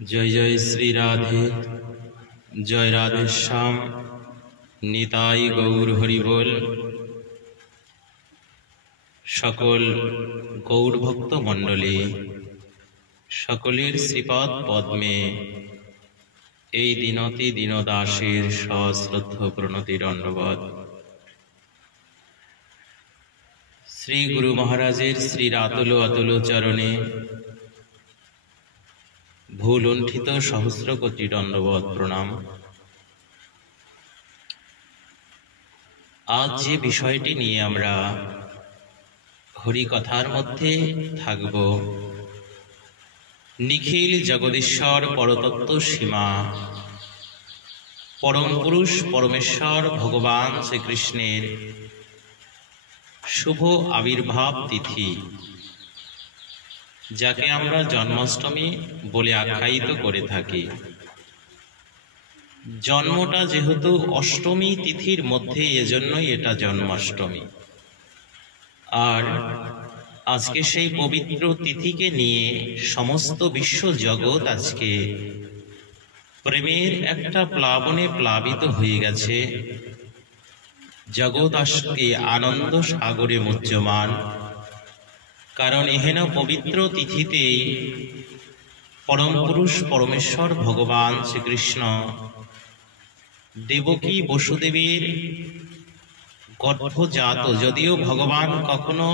जय जय श्री राधे, जय राधे श्याम, निताई गौर हरि बोल। सकल गौर भक्त मंडली सकलेर श्रीपाद पद्मे এই দিনতি দীনদাসের সশ্রদ্ধ প্রণতি দণ্ডবত। শ্রী গুরু মহারাজের শ্রীর আতুল অতুল চরণে ভুলুণ্ঠিত সহস্র কোটি দণ্ডবত প্রণাম। আজ যে বিষয়টি নিয়ে আমরা হরিকথার মধ্যে থাকব, নিখিল জগদীশ্বর পরতত্ত্ব সীমা পরম পুরুষ পরমেশ্বর ভগবান শ্রীকৃষ্ণের শুভ আবির্ভাব তিথি, যাকে আমরা জন্মাষ্টমী বলে আখ্যায়িত করে থাকি। জন্মটা যেহেতু অষ্টমী তিথির মধ্যে, এজন্যই এটা জন্মাষ্টমী। আর আজকে সেই পবিত্র তিথিকে নিয়ে সমস্ত বিশ্ব জগৎ আজকে প্রেমের একটা প্লাবনে প্লাবিত হয়ে গেছে। জগৎ আজকে আনন্দ সাগরে মুহ্যমান, কারণ এহেন পবিত্র তিথিতেই পরম পুরুষ পরমেশ্বর ভগবান শ্রীকৃষ্ণ দেবকী বসুদেবের গর্ভজাত, যদিও ভগবান কখনো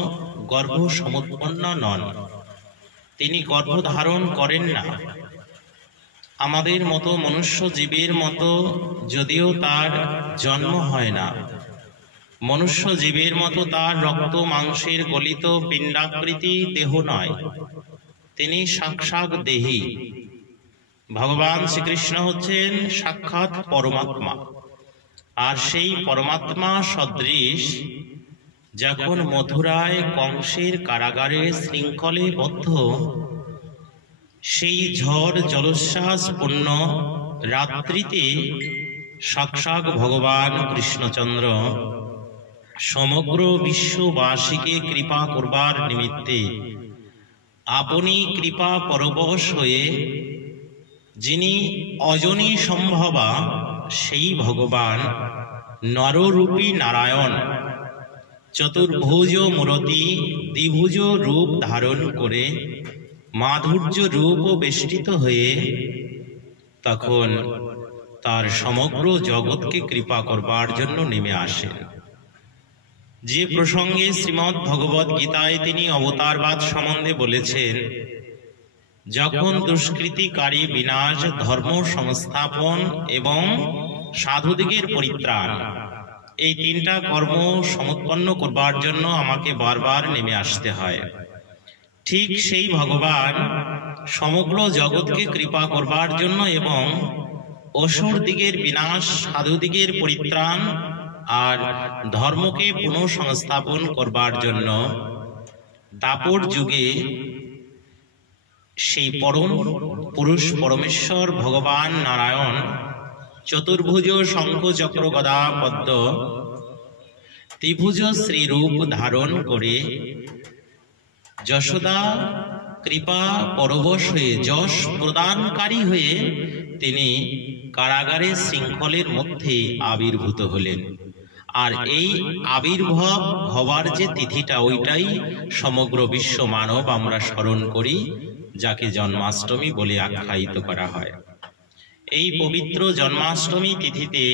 গর্ভ সমুৎপন্ন নন, তিনি গর্ভধারণ করেন না। আমাদের মতো মনুষ্য জীবের মতো যদিও তার জন্ম হয় না, মনুষ্য জীবের মতো তার রক্ত মাংসের গলিত পিণ্ডাকৃতি দেহ নয়, তিনি সাক্ষাৎ দেহী। ভগবান শ্রীকৃষ্ণ হচ্ছেন সাক্ষাৎ পরমাত্মা। আর সেই পরমাত্মা সদৃশ যখন মথুরায় কংসের কারাগারে শৃঙ্খলে বদ্ধ, সেই ঝড় জলোচ্ছ্বাস পূর্ণ রাত্রিতে সাক্ষাৎ ভগবান কৃষ্ণচন্দ্র সমগ্র বিশ্ববাসীকে কৃপা করবার নিমিত্তে আপনি কৃপা পরবশ হয়ে, যিনি অজনী সম্ভবা সেই ভগবান নররূপী নারায়ণ চতুর্ভুজ মূরতি দ্বিভুজ রূপ ধারণ করে মাধুর্য রূপ বেষ্টিত হয়ে তখন তার সমগ্র জগৎকে কৃপা করবার জন্য নেমে আসেন। যে প্রসঙ্গে শ্রীমদ্ ভগবদ গীতায় তিনি অবতারবাদ সম্বন্ধে বলেছেন, যখন দুষ্কৃতিকারী বিনাশ, ধর্ম সংস্থাপন এবং সাধুদিগের পরিত্রাণ, এই তিনটা কর্ম সমুৎপন্ন করবার জন্য আমাকে বারবার নেমে আসতে হয়। ঠিক সেই ভগবান সমগ্র জগৎকে কৃপা করবার জন্য এবং অসুর দিগের বিনাশ, সাধুদিগের পরিত্রাণ আর ধর্মকে পুনঃসংস্থাপন করবার জন্য দাপর যুগে সেই পরম পুরুষ পরমেশ্বর ভগবান নারায়ণ চতুর্ভুজ শঙ্খ চক্র গদা পদ্ম ত্রিভুজ শ্রীরূপ ধারণ করে যশোদা কৃপা পরবশ হয়ে, যশ প্রদানকারী হয়ে তিনি কারাগারে শৃঙ্খলের মধ্যে আবির্ভূত হলেন। আর এই আবির্ভাব হবার যে তিথিটা, ওইটাই সমগ্র বিশ্ব মানব আমরা স্মরণ করি, যাকে জন্মাষ্টমী বলে আখ্যায়িত করা হয়। এই পবিত্র জন্মাষ্টমী তিথিতে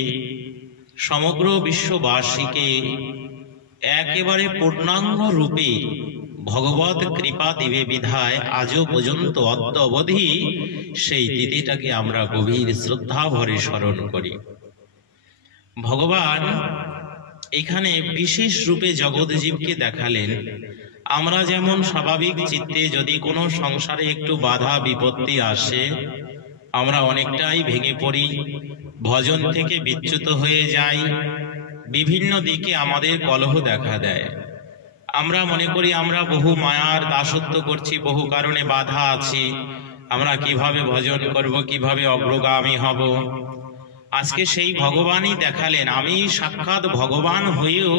সমগ্র বিশ্ববাসীকে একেবারে পূর্ণাঙ্গ রূপে ভগবত কৃপা দিবে বিধায় আজও পর্যন্ত অদ্যাবধি সেই তিথিটাকে আমরা গভীর শ্রদ্ধা ভরে স্মরণ করি। ভগবান এখানে বিশেষ রূপে জগৎজীবকে দেখালেন। আমরা যেমন স্বাভাবিক চিত্তে যদি কোনো সংসারে একটু বাধা বিপত্তি আসে, আমরা অনেকটাই ভেঙে পড়ি, ভজন থেকে বিচ্যুত হয়ে যাই, বিভিন্ন দিকে আমাদের কলহ দেখা দেয়। আমরা মনে করি আমরা বহু মায়ার দাসত্ব করছি, বহু কারণে বাধা আছি, আমরা কিভাবে ভজন করব, কিভাবে অগ্রগামী হব। আজকে সেই ভগবানই দেখালেন, আমি সাক্ষাৎ ভগবান হয়েও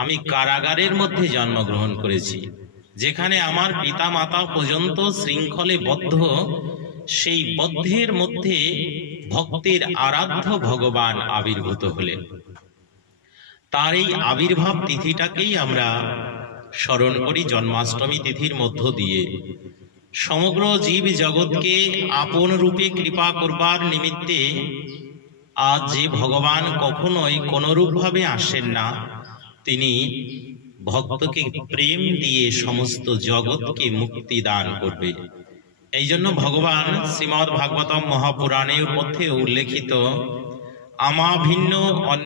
আমি কারাগারের মধ্যে জন্মগ্রহণ করেছি, যেখানে আমার পিতা মাতা পর্যন্ত শৃঙ্খলে বদ্ধ, সেই বদ্ধের মধ্যে ভক্তের আরাধ্য ভগবান আবির্ভূত হলেন। তার এই আবির্ভাব তিথিটাকেই আমরা স্মরণ করি জন্মাষ্টমী তিথির মধ্য দিয়ে। সমগ্র জীব জগৎকে আপন রূপে কৃপা করবার নিমিত্তে আজ যে ভগবান কখনোই কোনরূপ ভাবে আসেন না, তিনি ভক্তকে প্রেম দিয়ে সমস্ত জগৎকে মুক্তি দান করবে। এই জন্য ভগবান শ্রীমদ্ ভাগবতম মহাপুরাণের মধ্যে উল্লেখিত আমা ভিন্ন